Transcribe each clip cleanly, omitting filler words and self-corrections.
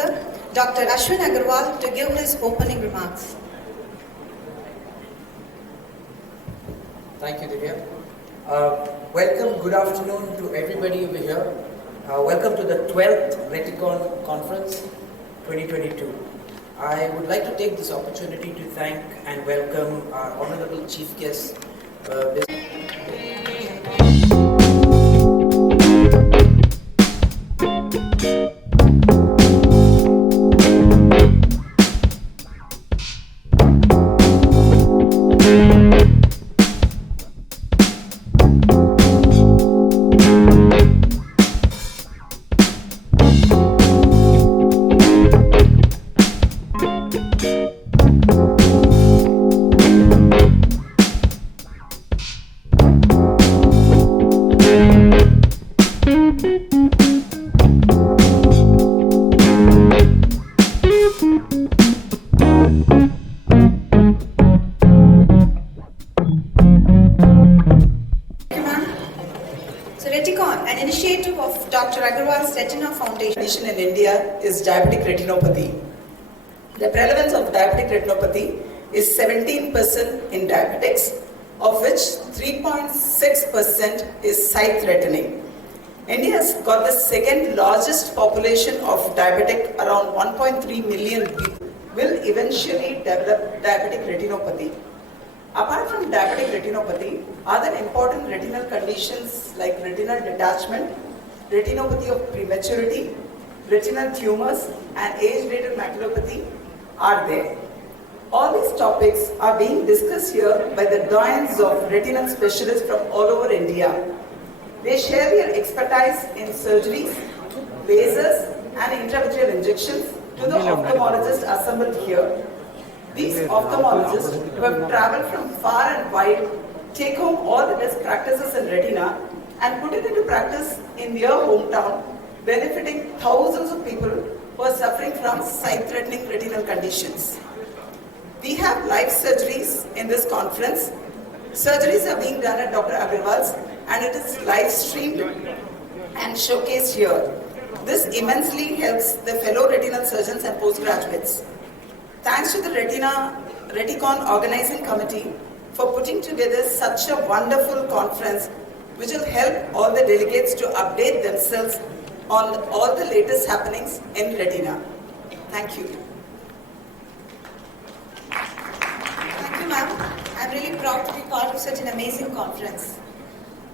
Professor Dr. Ashvin Agarwal to give his opening remarks. Thank you, Divya. Welcome, good afternoon to everybody over here. Welcome to the 12th Reticon Conference 2022. I would like to take this opportunity to thank and welcome our Honorable Chief Guest, An initiative of Dr. Agarwal's Retina Foundation in India is diabetic retinopathy. The prevalence of diabetic retinopathy is 17% in diabetics, of which 3.6% is sight-threatening. India has got the second largest population of diabetic, around 1.3 million people will eventually develop diabetic retinopathy. Apart from diabetic retinopathy, other important retinal conditions like retinal detachment, retinopathy of prematurity, retinal tumors, and age-related maculopathy are there. All these topics are being discussed here by the doyens of retinal specialists from all over India. They share their expertise in surgeries, lasers, and intravitreal injections to the ophthalmologists assembled here. These ophthalmologists who have travelled from far and wide take home all the best practices in retina and put it into practice in their hometown, benefiting thousands of people who are suffering from sight-threatening retinal conditions. We have live surgeries in this conference. Surgeries are being done at Dr. Agarwal's and it is live streamed and showcased here. This immensely helps the fellow retinal surgeons and postgraduates. Thanks to the Reticon Organizing Committee for putting together such a wonderful conference which will help all the delegates to update themselves on all the latest happenings in retina. Thank you. Thank you, ma'am. I'm really proud to be part of such an amazing conference.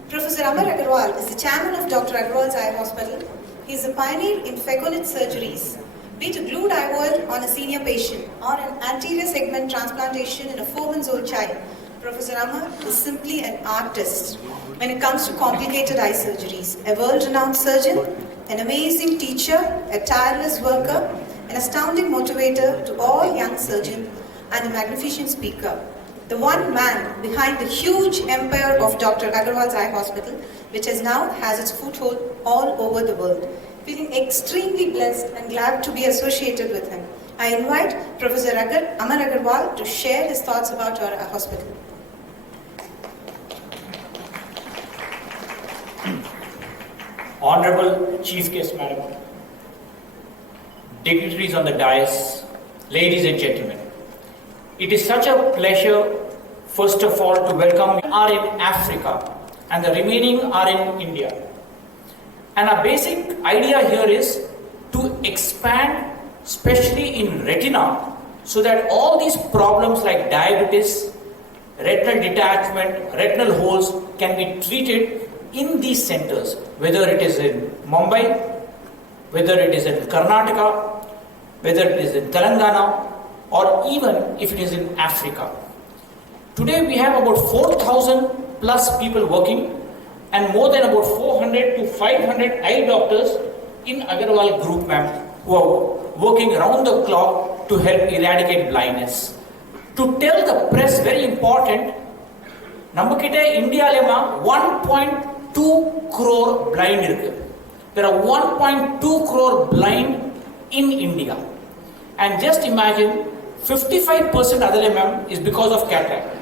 Professor Amar Agarwal is the chairman of Dr. Agarwals Eye Hospital. He is a pioneer in phacoid surgeries, be it a glued eyeball on a senior patient or an anterior segment transplantation in a 4-month-old child. Professor Amar is simply an artist when it comes to complicated eye surgeries. A world-renowned surgeon, an amazing teacher, a tireless worker, an astounding motivator to all young surgeons, and a magnificent speaker. The one man behind the huge empire of Dr. Agarwal's Eye Hospital, which has its foothold all over the world. Feeling extremely blessed and glad to be associated with him. I invite Professor Amar Agarwal to share his thoughts about our hospital. Honorable Chief Guest Madam, dignitaries on the dais, ladies and gentlemen, it is such a pleasure, first of all, to welcome you are in Africa and the remaining are in India. And our basic idea here is to expand, especially in retina, so that all these problems like diabetes, retinal detachment, retinal holes can be treated in these centers, whether it is in Mumbai, whether it is in Karnataka, whether it is in Telangana, or even if it is in Africa. Today we have about 4,000 plus people working and more than about 400 to 500 eye doctors in Agarwal group, ma'am, who are working around the clock to help eradicate blindness. To tell the press, very important, Namakite India lema 1.2 crore blind irukku. There are 1.2 crore blind in India. And just imagine 55% other ma'am is because of cataract.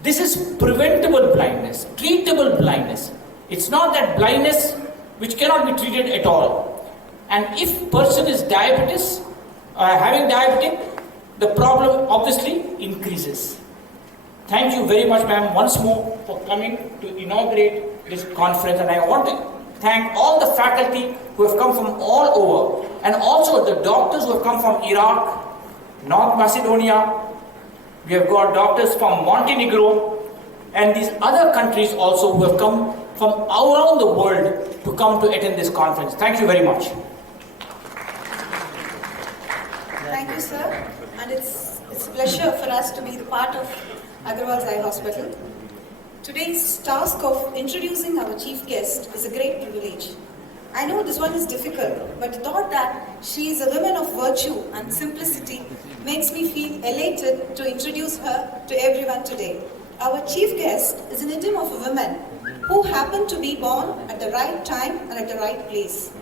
This is preventable blindness, treatable blindness. It's not that blindness which cannot be treated at all. And if person is having diabetic, the problem obviously increases. Thank you very much, ma'am, once more for coming to inaugurate this conference. And I want to thank all the faculty who have come from all over, and also the doctors who have come from Iraq, North Macedonia. We have got doctors from Montenegro and these other countries also who have come from around the world to come to attend this conference. Thank you very much. Thank you, sir. And it's a pleasure for us to be the part of Agarwals Eye Hospital. Today's task of introducing our chief guest is a great privilege. I know this one is difficult, but the thought that she is a woman of virtue and simplicity makes me feel elated to introduce her to everyone today. Our chief guest is an idiom of a woman who happened to be born at the right time and at the right place.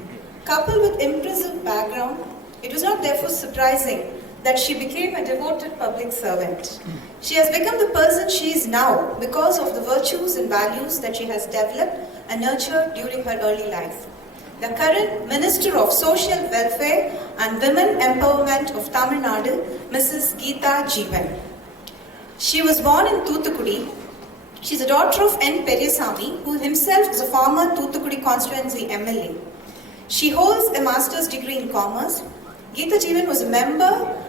Coupled with impressive background, it was not therefore surprising that she became a devoted public servant. She has become the person she is now because of the virtues and values that she has developed and nurtured during her early life. The current Minister of Social Welfare and Women Empowerment of Tamil Nadu, Mrs. Geetha Jeevan. She was born in Thoothukudi. She is a daughter of N. Periyasamy, who himself is a former Thoothukudi constituency MLA. She holds a master's degree in commerce. Geetha Jeevan was a member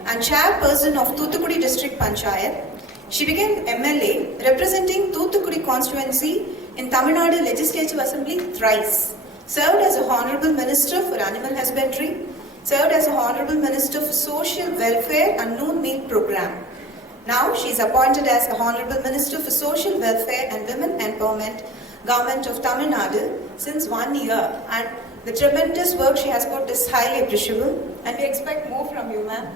and chairperson of Thoothukudi District Panchayat. She became MLA representing Thoothukudi constituency in Tamil Nadu Legislative Assembly thrice. Served as a Honorable Minister for Animal Husbandry, served as a Honorable Minister for Social Welfare and Noon Meal Program. Now she is appointed as a Honorable Minister for Social Welfare and Women Empowerment, Government of Tamil Nadu since 1 year, and the tremendous work she has put is highly appreciable, and we expect more from you, ma'am.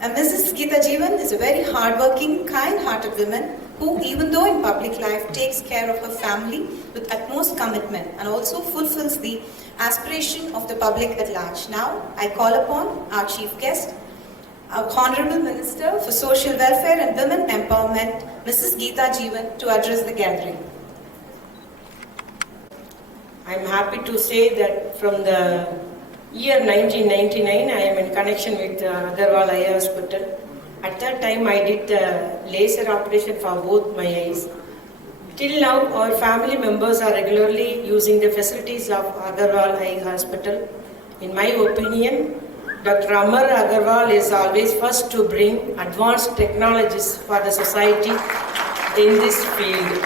Mrs. Geetha Jeevan is a very hardworking, kind-hearted woman who, even though in public life, takes care of her family with utmost commitment and also fulfills the aspiration of the public at large. Now, I call upon our chief guest, our Honorable Minister for Social Welfare and Women Empowerment, Mrs. Geetha Jeevan, to address the gathering. I am happy to say that from the year 1999, I am in connection with Agarwals Eye Hospital. At that time, I did laser operation for both my eyes. Till now, our family members are regularly using the facilities of Agarwals Eye Hospital. In my opinion, Dr. Amar Agarwal is always first to bring advanced technologies for the society in this field.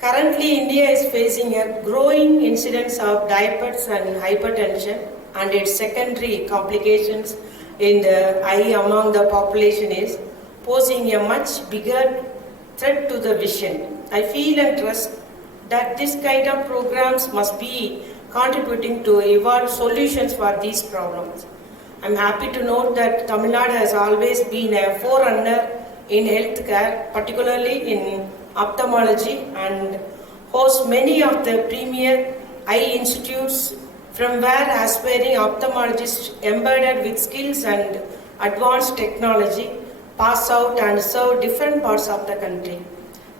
Currently, India is facing a growing incidence of diabetes and hypertension, and its secondary complications in the eye among the population is posing a much bigger threat to the vision. I feel and trust that this kind of programs must be contributing to evolve solutions for these problems. I am happy to note that Tamil Nadu has always been a forerunner in healthcare, particularly in ophthalmology, and hosts many of the premier eye institutes from where aspiring ophthalmologists embedded with skills and advanced technology pass out and serve different parts of the country.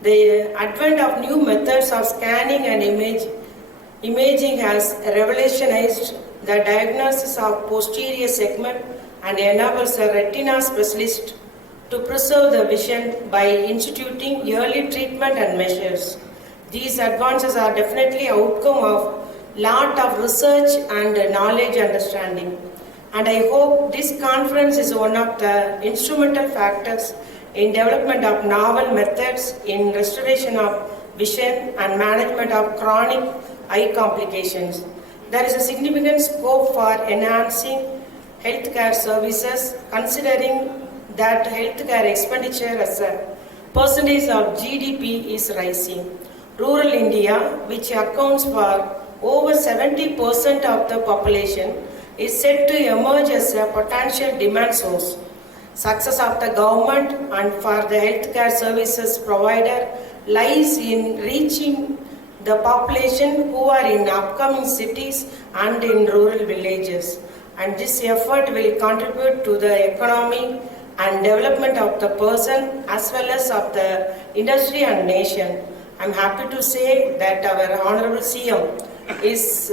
The advent of new methods of scanning and imaging has revolutionized the diagnosis of posterior segment and enables a retina specialist to preserve the vision by instituting early treatment and measures. These advances are definitely outcome of lot of research and knowledge understanding. And I hope this conference is one of the instrumental factors in development of novel methods in restoration of vision and management of chronic eye complications. There is a significant scope for enhancing healthcare services, considering that healthcare expenditure as a percentage of GDP is rising. Rural India, which accounts for over 70% of the population, is set to emerge as a potential demand source. Success of the government and for the healthcare services provider lies in reaching the population who are in upcoming cities and in rural villages. And this effort will contribute to the economy and development of the person as well as of the industry and nation. I am happy to say that our Honorable CM is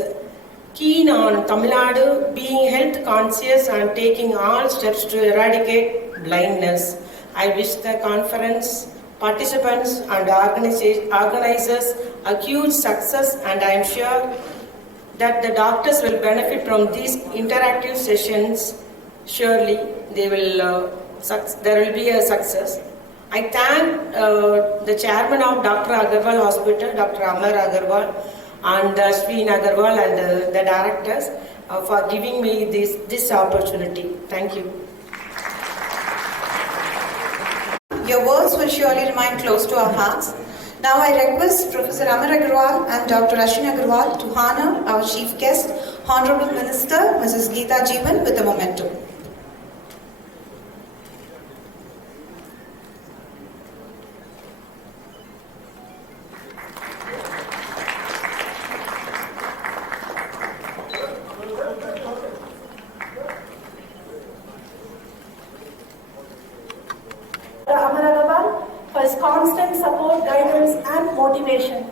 keen on Tamil Nadu being health conscious and taking all steps to eradicate blindness. I wish the conference participants and organizers a huge success, and I am sure that the doctors will benefit from these interactive sessions. Surely there will be a success. I thank the chairman of Dr. Agarwal Hospital, Dr. Amar Agarwal, and Ashvin Agarwal, and the directors for giving me this opportunity. Thank you. Your words will surely remain close to our hearts. Now I request Professor Amar Agarwal and Dr. Ashvin Agarwal to honor our chief guest, Honorable Minister Mrs. Geetha Jeevan, with a memento. Amar Agarwal for his constant support, guidance and motivation.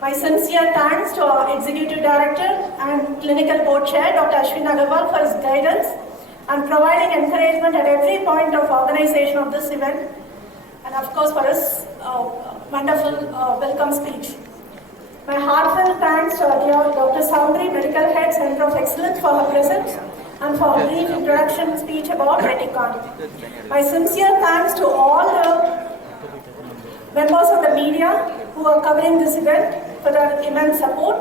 My sincere thanks to our Executive Director and Clinical Board Chair, Dr. Ashvin Agarwal, for his guidance and providing encouragement at every point of organization of this event, and of course for his wonderful welcome speech. My heartfelt thanks to our dear Dr. Saundri, Medical Head, Center of Excellence, for her presence and for a brief introduction speech about Reticon. My sincere thanks to all the members of the media who are covering this event for their immense support.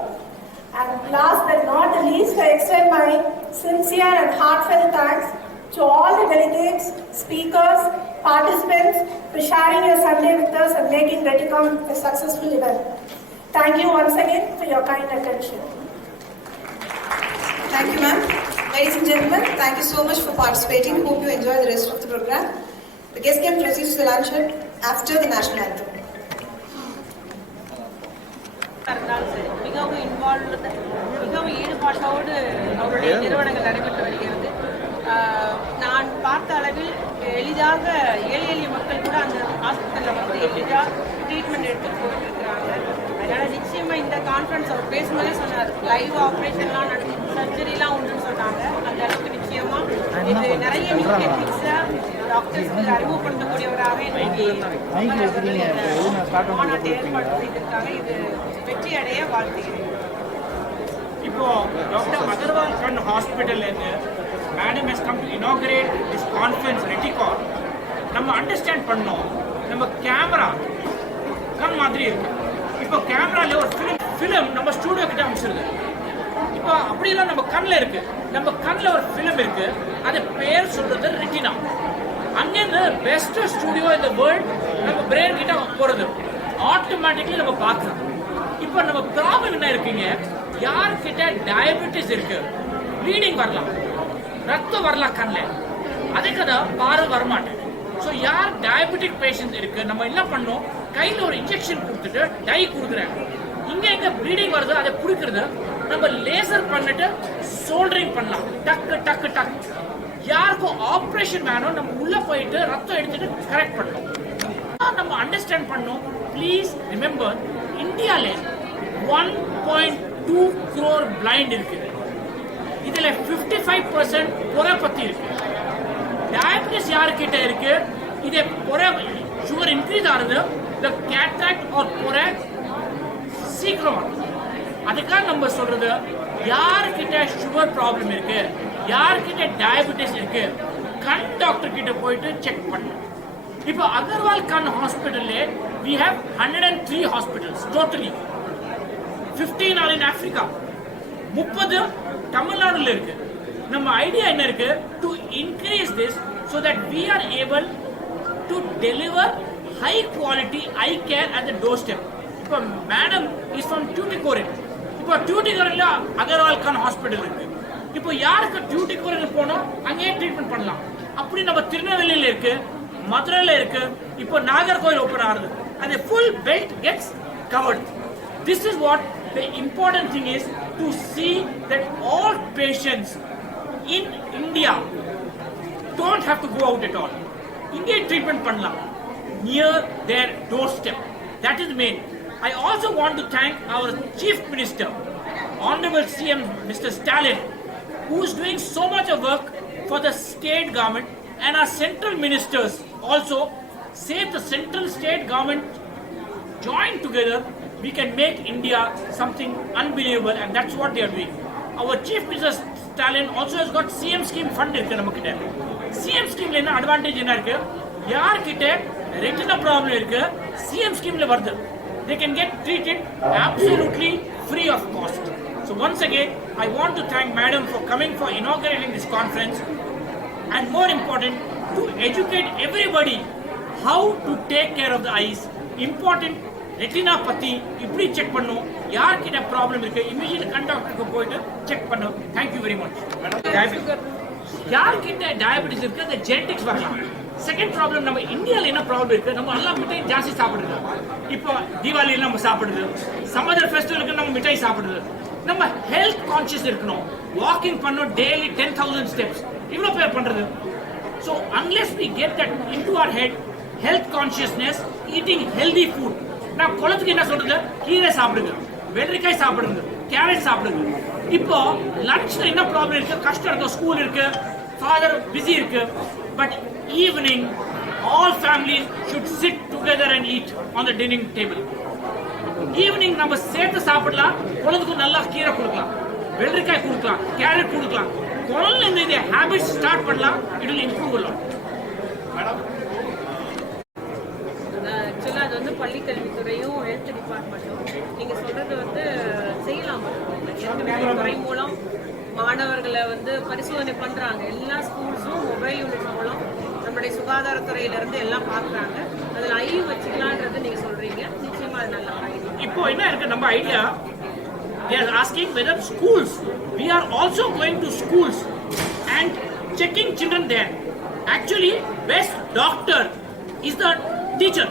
And last but not the least, I extend my sincere and heartfelt thanks to all the delegates, speakers, participants for sharing your Sunday with us and making Reticon a successful event. Thank you once again for your kind attention. Thank you, ma'am. Ladies and gentlemen, thank you so much for participating. Hope you enjoy the rest of the program. The guest can proceed to the luncheon after the national anthem. மிகவும் இன்வால்வ் மிகவும் ஈடுபாட்டோடு அவருடைய நிறுவனங்கள் நடைபெற்று வருகிறது. நான் பார்த்த அளவில் எளிதாக ஏழை எளிய மக்கள் கூட அந்த ஹாஸ்பிட்டலில் வந்து எளிதாக ட்ரீட்மெண்ட் எடுத்துகிட்டு போயிட்டு இருக்கிறாங்க. அதனால் நிச்சயமாக இந்த கான்ஃபரன்ஸ் அவர் பேசும்போதே சொன்னார், லைவ் ஆப்ரேஷன்லாம் நடத்தி சர்ஜரிலாம் உண்டுன்னு சொன்னாங்க. அந்த அளவுக்கு நிச்சயமாக இது நிறைய நியூ டெக்னிக்ஸை டாக்டர்ஸ்க்கு அறிமுகப்படுத்தக்கூடியவராக இன்னைக்கு மாநாட்டை ஏற்பாடு செய்திருக்காங்க. இது வெற்றி அடைய வாழ்த்துகிறேன். இப்போ டாக்டர் அகர்வால் கண் hospital madam has come to inaugurate this conference ரெட்டிகான். நம்ம அண்டர்ஸ்டாண்ட் பண்ணோம், நம்ம கேமரா கண் மாதிரி இருக்கு. இப்போ கேமரால ஒரு ஃபிலிம் நம்ம ஸ்டூடியோ கிட்ட அமைச்சிருது. இப்போ அப்படிலாம் நம்ம கண்ணில் இருக்கு. நம்ம கண்ணில் ஒரு ஃபிலிம் இருக்கு, அது பேர் சொல்றது ரெட்டினா. அங்கேருந்து பெஸ்ட் ஸ்டூடியோ இந்த வேர்ல்ட் நம்ம பிரெயின் கிட்ட போறது ஆட்டோமேட்டிக்லி நம்ம பார்க்குறோம். இப்போ நம்ம ப்ராப்ளம் என்ன இருக்குங்க, யார்கிட்ட டயபெட்டிஸ் இருக்கு, ப்ளீடிங் வரலாம், ரத்தம் வரலாம் கண்ணில், அதுக்கு தான் பார்வை வரமாட்டேன். ஸோ யார் டயபெட்டிக் பேஷண்ட் இருக்கு, நம்ம என்ன பண்ணோம், கையில் ஒரு இன்ஜெக்ஷன் கொடுத்துட்டு டை கொடுக்குறேன். இங்கே எங்கே ப்ளீடிங் வருது அதை பிடிக்கிறது நம்ம லேசர் பண்ணிட்டு சோல்டரிங் பண்ணலாம், டக்கு டக்கு டக்கு. யாருக்கும் ஆப்ரேஷன் வேணும், நம்ம உள்ள போயிட்டு ரத்தம் எடுத்துட்டு கரெக்ட் பண்ணணும். நம்ம அண்டர்ஸ்டாண்ட் பண்ணோம். ப்ளீஸ் ரிமெம்பர், இந்தியால 1.2 crore பிளைண்ட் இருக்கு. இதுல 55% புரை பத்தி இருக்கு. டயபிட்டிஸ் யாருக்கிட்ட இருக்கு, இதே புரை சுகர் இன்க்ரீஸ் ஆகுது, இந்த கேட்ராக்ட் ஆர் புரை சீக்கிரம். அதுக்காக நம்ம சொல்றது, யாருக்கிட்ட சுகர் ப்ராப்ளம் இருக்கு, யாருக்கிட்ட டயபிட்டிஸ் இருக்கு, கண் டாக்டர் கிட்ட போயிட்டு செக் பண்ணணும். இப்போ அகர்வால் கண் ஹாஸ்பிட்டல்ல we have 103 hospitals totally. 15 are in Africa. 30 தமிழ்நாடுல இருக்கு. நம்ம ஐடியா என்ன இருக்கு, to increase this so that we are able to deliver high quality eye care at the doorstep. இப்போ மேடம் is from Tuticorin. இப்போ Tuticorinல அகர்வால் கண் ஹாஸ்பிட்டல் இருக்கு. இப்போ யாருக்கு Tuticorin போனோம் அங்கேயே ட்ரீட்மெண்ட் பண்ணலாம். அப்படி நம்ம திருநெல்வேலியில இருக்கு, மதுரையில இருக்கு, இப்போ நாகர்கோவில் ஓபன் ஆகுது, and the full belt gets covered. This is what the important thing is, to see that all patients in India don't have to go out at all. India treatment பண்ணலாம் near their doorstep. That is the main. I also want to thank our Chief Minister, Honorable CM Mr. Stalin, who is doing so much of work for the state government, and our central ministers also say the central state government join together, we can make India something unbelievable, and that's what they are doing. Our Chief Minister Stalin also has got CM scheme fund irukku namakkitta. CM scheme la enna advantage enna irukku? Yaar kitte retina problem irukku, CM scheme la varudhu. They can get treated absolutely free of cost. So once again, I want to thank Madam for coming for inaugurating this conference, and more important, to educate everybody how to take care of the eyes. Important retina பத்தி இப்படி செக் பண்ணனும், யார்கிட்ட ப்ராப்ளம் இருக்கு இமிடியேட் கண் டாக்டருக்கு போயிட்டு செக் பண்ணனும். Thank you very much. யார்கிட்ட டயபெட்டிஸ் இருக்கு அந்த ஜெனடிக்ஸ் வரலாம். செகண்ட் ப்ராப்ளம், நம்ம இந்தியாவில் என்ன ப்ராப்ளம் இருக்கு, நம்ம எல்லாம் மிட்டாய் ஜாஸ்தி சாப்பிடுறது. இப்போ தீபாவளியில் நம்ம சாப்பிடுறது, சம் அதர் ஃபெஸ்டிவலுக்கு நம்ம மிட்டாய் சாப்பிடுறது. நம்ம ஹெல்த் கான்ஷியஸ் இருக்கணும். வாக்கிங் பண்ணணும், டெய்லி 10,000 ஸ்டெப்ஸ் இவ்வளோ பேர் பண்றது. So unless we get that into our head, health consciousness, eating healthy food. நான் குளத்துக்கு என்ன சொல்றது, கீரை சாப்பிடுங்க, வெள்ளரிக்காய் சாப்பிடுங்க, கேரட் சாப்பிடுங்க. இப்போ லஞ்ச்ல என்ன ப்ராப்ளம் இருக்கு, கஷ்டம் இருக்கு, ஸ்கூல் இருக்கு, ஃபாதர் பிஸி இருக்கு. But evening all families should sit together and eat on the dining table. Evening நம்ம சேர்த்து சாப்பிடலாம், குழந்தைக்கு நல்லா கீரை கொடுக்கலாம், வெள்ளரிக்காய் கொடுக்கலாம், கேரட் கொடுக்கலாம். குழந்தை இந்த ஹேபிட் ஸ்டார்ட் பண்ணலாம், it will improve a lot. Madam, ஆக்சுவலாக அது வந்து பள்ளிக்கல்வித்துறையும் ஹெல்த் டிபார்ட்மெண்ட்டும் நீங்கள் சொல்கிறது வந்து செய்யலாம். ஏற்கனவே துறை மூலம் மாணவர்களை வந்து பரிசோதனை பண்ணுறாங்க. எல்லா ஸ்கூல்ஸும் மொபைல் யூனிட் மூலம் நம்முடைய சுகாதாரத்துறையிலேருந்து எல்லாம் பார்க்குறாங்க. அதில் ஐ வச்சுக்கலான்றது நீங்கள் சொல்கிறீங்க. நிச்சயமாக அது நல்ல ஐடியா. இப்போ என்ன இருக்கு நம்ம idea, they are asking whether schools, we are also going to schools and checking children there. Actually, best doctor is the teacher.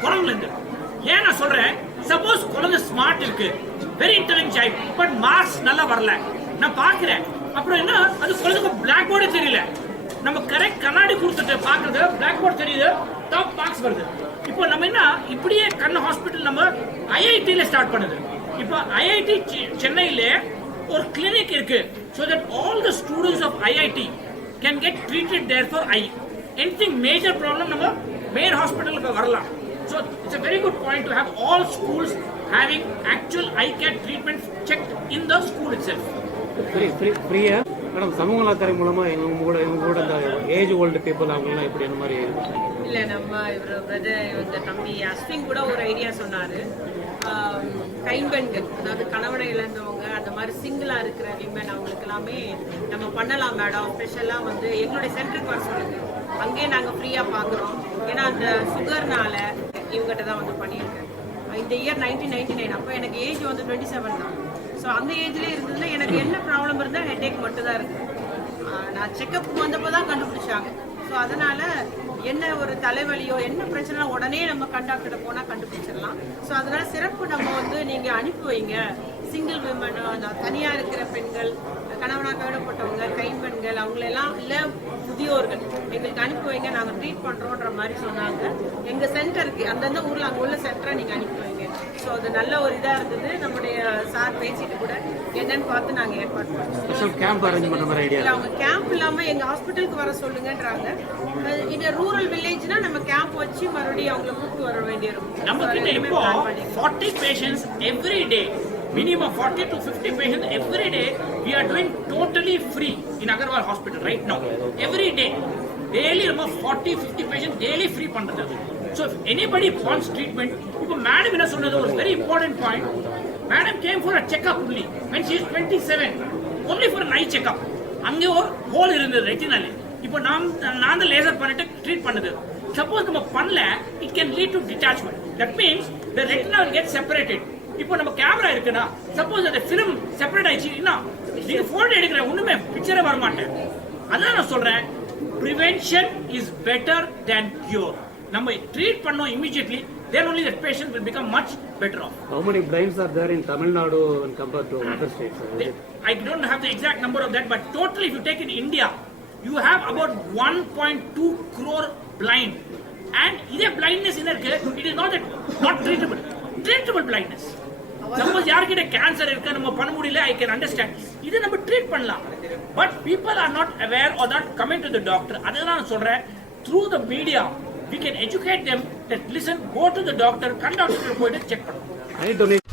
குழந்தைங்க ஏன் நான் சொல்றேன், சப்போஸ் குழந்தை ஸ்மார்ட் இருக்கு, very intelligent child, but marks நல்லா வரல, நான் பார்க்கிறேன். அப்புறம் என்ன, அது குழந்தைக்கு பிளாக் போர்டே தெரியல. நம்ம கரெக்ட் கண்ணாடி கொடுத்துட்டு பார்க்கறது, பிளாக் போர்டு தெரியுது, டாப் மார்க்ஸ் வருது. இப்போ நம்ம என்ன, இப்படியே கண் ஹாஸ்பிட்டல் நம்ம ஐஐடியில் ஸ்டார்ட் பண்ணுது. இப்போ ஐஐடி சென்னையில ஒரு கிளினிக் இருக்கு, so that all the students of IIT can get treated there for eye. Anything major problem நம்ம main hospital க்கு வரலாம். So it's a very good point to have all schools having actual eye care treatments checked in the school itself. ஃப்ரீயா மேடம், சமூக நலத்துறை மூலமா எங்க கூட இந்த ஏஜ் ஓல்டு பீப்புள் அவங்கலாம் எப்படி அந்த மாதிரி இல்லை, நம்ம இவர் பிரதர் இந்த தம்பி அஸ்வின் கூட ஒரு ஐடியா சொன்னார். கைம்பெண்கள், அதாவது கணவனை இழந்தவங்க, அந்த மாதிரி சிங்கிளாக இருக்கிற விமன், அவங்களுக்கு எல்லாமே நம்ம பண்ணலாம் மேடம். ஸ்பெஷலாக வந்து எங்களுடைய சென்டருக்கு வர சொல்லுங்கள், அங்கேயே நாங்கள் ஃப்ரீயாக பார்க்குறோம். ஏன்னா அந்த சுகர்னால இவங்ககிட்ட தான் வந்து பண்ணியிருக்கேன். இந்த இயர் 1999, அப்போ எனக்கு ஏஜ் வந்து 27 தான். ஸோ அந்த ஏஜ்லேயே இருந்ததுன்னா எனக்கு என்ன ப்ராப்ளம் இருந்தால் ஹெட்டேக் மட்டும் தான் இருக்குது. நான் செக்கப் வந்தப்போ தான் கண்டுபிடிச்சாங்க. ஸோ அதனால் என்ன ஒரு தலைவலியோ என்ன பிரச்சனை உடனே நம்ம கண்டாக்டர்கிட்ட போனால் கண்டுபிடிச்சிடலாம். ஸோ அதனால் சிறப்பு நம்ம வந்து நீங்கள் அனுப்பி வைங்க. சிங்கிள் விமன், தனியாக இருக்கிற பெண்கள், கணவனாக கைவிடப்பட்டவங்க, கைம்பெண்கள், அவங்களெல்லாம் இல்லை முதியோர்கள் எங்களுக்கு அனுப்பி வைங்க, நாங்கள் ட்ரீட் பண்ணுறோன்ற மாதிரி சொன்னாங்க. எங்கள் சென்டருக்கு அந்தந்த ஊரில் அங்கே உள்ள சென்டரை நீங்கள் அனுப்பி வைங்க. ஸோ அது நல்ல ஒரு இதாக இருந்தது. நம்முடைய சார் பேசிட்டு கூட என்னன்னு பார்த்து நாங்கள் ஏற்பாடு பண்ணோம். கேம்ப் அரேஞ்ச் பண்ண மாதிரி ஐடியா. இல்லை, அவங்க கேம்ப் இல்லாமல் எங்கள் ஹாஸ்பிட்டலுக்கு வர சொல்லுங்கன்றாங்க. இது ரூரல் வில்லேஜ்னா நம்ம கேம்ப் வச்சு மறுபடியும் அவங்கள கூப்பிட்டு வர வேண்டியிருக்கும். நம்ம கிட்ட இப்போ 40 patients every day, minimum 40 to 50 patients every day we are doing totally free in Agarwal Hospital right now. Every day, daily நம்ம 40-50 patients daily free பண்றது. So if anybody wants treatment, இப்போ மேடம் என்ன சொன்னது ஒரு very important point. Madam came for a checkup only when she is 27, only for an eye checkup. அங்கே ஒரு ஹோல் இருந்தது ரெட்டினால. இப்போ நான் தான் லேசர் பண்ணிட்டு ட்ரீட் பண்ணுது. சப்போஸ் நம்ம பண்ணல, it can lead to detachment. That means the retina will get separated. இப்போ நம்ம கேமரா இருக்குன்னா, சப்போஸ் அந்த ஃபிலிம் செப்பரேட் ஆயிடுச்சுன்னா நீங்க போட்டோ எடுக்கிற ஒண்ணுமே பிக்சரே வர மாட்டேன். அதான் நான் சொல்றேன், prevention is better than cure. நம்ம ட்ரீட் பண்ணோம் immediately, then only that patient will become much better off. How many blinds are there in Tamil Nadu when compared to other states? I don't have the exact number of that, but totally if you take in India, you have about 1.2 crore blind. And இதே blindness என்ன இருக்கு, it is not treatable blindness. Suppose யார்கிட்ட கேன்சர் இருக்கு நம்ம பண்ண முடியல, I can understand. இது நம்ம ட்ரீட் பண்ணலாம். But people are not aware or not coming to the doctor. அதுதான் நான் சொல்றேன், through the media we can educate them that listen, go to the doctor, கண் டாக்டர் போயிட்டு செக் பண்ணணும்.